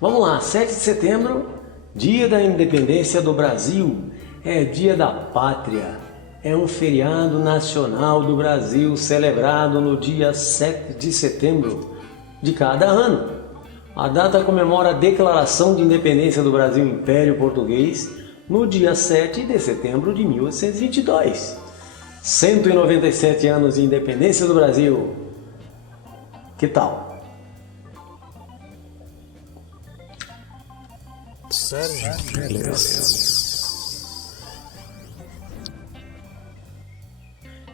Vamos lá, 7 de setembro, dia da independência do Brasil, é dia da pátria. É um feriado nacional do Brasil celebrado no dia 7 de setembro de cada ano. A data comemora a declaração de independência do Brasil Império Português no dia 7 de setembro de 1822. 197 anos de independência do Brasil. Que tal? Sérgio.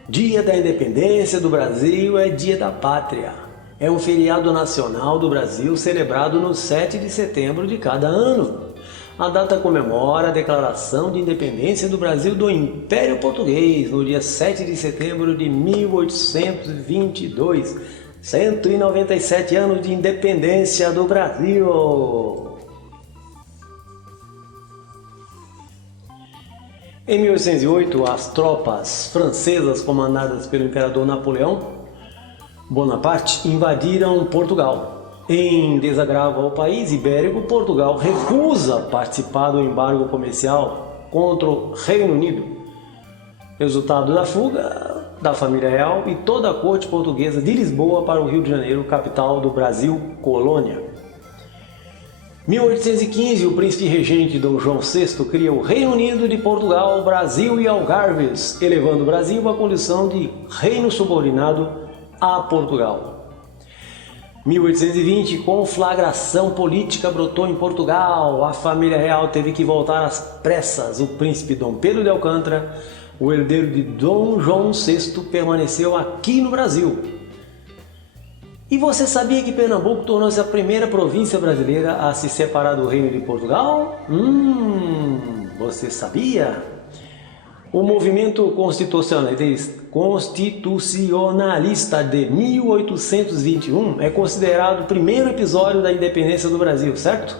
Dia da independência do Brasil é dia da pátria. É um feriado nacional do Brasil celebrado no 7 de setembro de cada ano. A data comemora a declaração de independência do Brasil do Império Português no dia 7 de setembro de 1822. 197 anos de independência do Brasil. Em 1808, as tropas francesas comandadas pelo imperador Napoleão Bonaparte invadiram Portugal. Em desagravo ao país ibérico, Portugal recusa participar do embargo comercial contra o Reino Unido. Resultado da fuga da família real e toda a corte portuguesa de Lisboa para o Rio de Janeiro, capital do Brasil, colônia. 1815, o príncipe regente Dom João VI cria o Reino Unido de Portugal, Brasil e Algarves, elevando o Brasil à condição de reino subordinado a Portugal. 1820, conflagração política brotou em Portugal. A família real teve que voltar às pressas. O príncipe Dom Pedro de Alcântara, o herdeiro de Dom João VI, permaneceu aqui no Brasil. E você sabia que Pernambuco tornou-se a primeira província brasileira a se separar do Reino de Portugal? Você sabia? O movimento constitucionalista de 1821 é considerado o primeiro episódio da independência do Brasil, certo?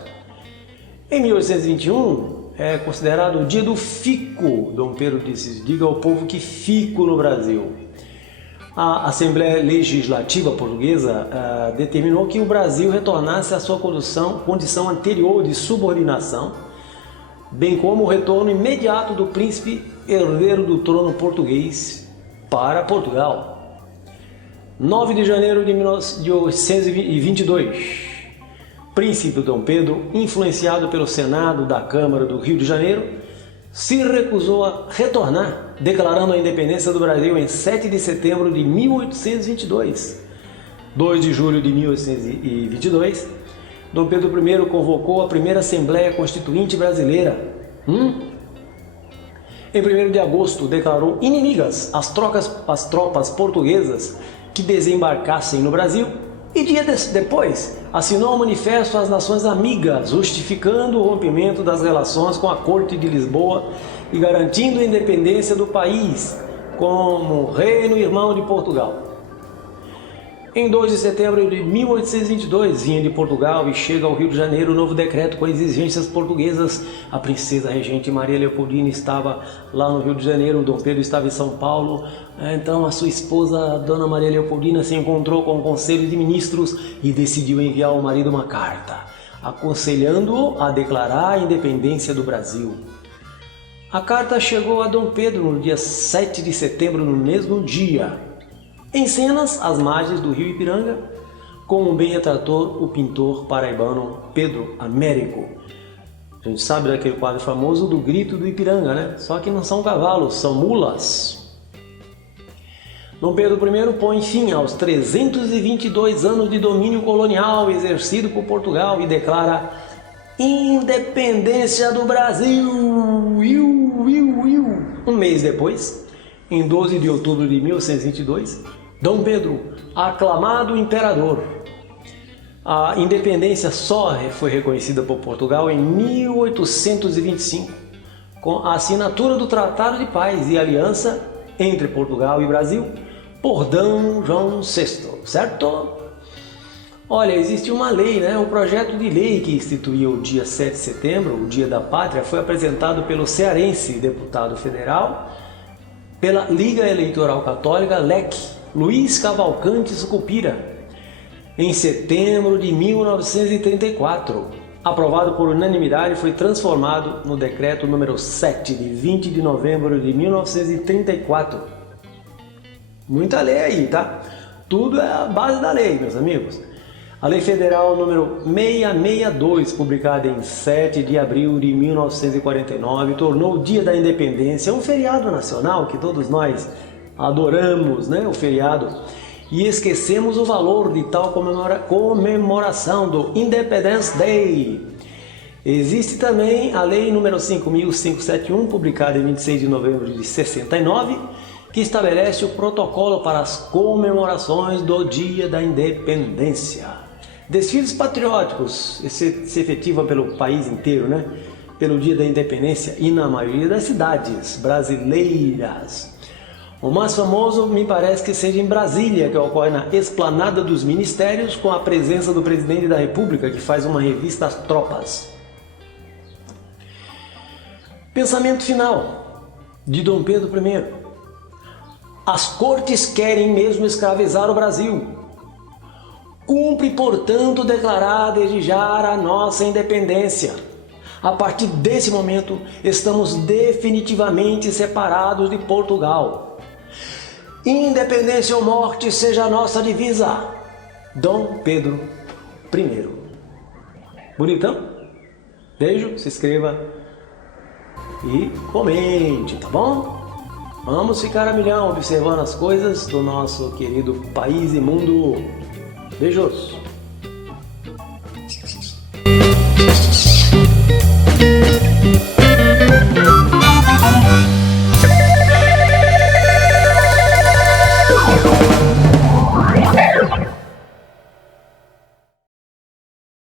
Em 1821 é considerado o dia do fico. Dom Pedro disse: diga ao povo que fico no Brasil. A Assembleia Legislativa Portuguesa determinou que o Brasil retornasse à sua condição anterior de subordinação, bem como o retorno imediato do príncipe herdeiro do trono português para Portugal. 9 de janeiro de 1822, príncipe Dom Pedro, influenciado pelo Senado da Câmara do Rio de Janeiro, se recusou a retornar, declarando a independência do Brasil em 7 de setembro de 1822. 2 de julho de 1822, Dom Pedro I convocou a primeira Assembleia Constituinte Brasileira. Em 1º de agosto, declarou inimigas as tropas portuguesas que desembarcassem no Brasil e dias depois assinou um manifesto às nações amigas, justificando o rompimento das relações com a Corte de Lisboa e garantindo a independência do país como reino irmão de Portugal. Em 2 de setembro de 1822, vinha de Portugal e chega ao Rio de Janeiro o novo decreto com exigências portuguesas. A princesa regente Maria Leopoldina estava lá no Rio de Janeiro, Dom Pedro estava em São Paulo. Então a sua esposa, Dona Maria Leopoldina, se encontrou com o Conselho de Ministros e decidiu enviar ao marido uma carta, aconselhando-o a declarar a independência do Brasil. A carta chegou a Dom Pedro no dia 7 de setembro, no mesmo dia. Em cenas, às margens do rio Ipiranga, como bem retratou o pintor paraibano Pedro Américo. A gente sabe daquele quadro famoso do Grito do Ipiranga, né? Só que não são cavalos, são mulas. Dom Pedro I põe fim aos 322 anos de domínio colonial exercido por Portugal e declara independência do Brasil. Um mês depois, em 12 de outubro de 1822, Dom Pedro, aclamado imperador. A independência só foi reconhecida por Portugal em 1825, com a assinatura do Tratado de Paz e Aliança entre Portugal e Brasil por Dom João VI, certo? Olha, existe uma lei, né? Um projeto de lei que instituiu o dia 7 de setembro, o Dia da Pátria, foi apresentado pelo cearense deputado federal pela Liga Eleitoral Católica, LEC, Luiz Cavalcante Sucupira, em setembro de 1934. aprovado por unanimidade, foi transformado no decreto número 7 de 20 de novembro de 1934. Muita lei aí, tá? Tudo é a base da lei, meus amigos. A Lei Federal número 662, publicada em 7 de abril de 1949, tornou o Dia da Independência um feriado nacional que todos nós adoramos, né? O feriado. E esquecemos o valor de tal comemoração do Independence Day. Existe também a Lei número 5.571, publicada em 26 de novembro de 69, que estabelece o protocolo para as comemorações do Dia da Independência. Desfiles patrióticos se efetivam pelo país inteiro, né? Pelo Dia da Independência e na maioria das cidades brasileiras. O mais famoso me parece que seja em Brasília, que ocorre na Esplanada dos Ministérios, com a presença do Presidente da República, que faz uma revista às tropas. Pensamento final de Dom Pedro I. As cortes querem mesmo escravizar o Brasil. Cumpre, portanto, declarar desde já a nossa independência. A partir desse momento, estamos definitivamente separados de Portugal. Independência ou morte seja a nossa divisa. Dom Pedro I. Bonitão? Beijo, se inscreva e comente, tá bom? Vamos ficar a milhão observando as coisas do nosso querido país e mundo. Beijos!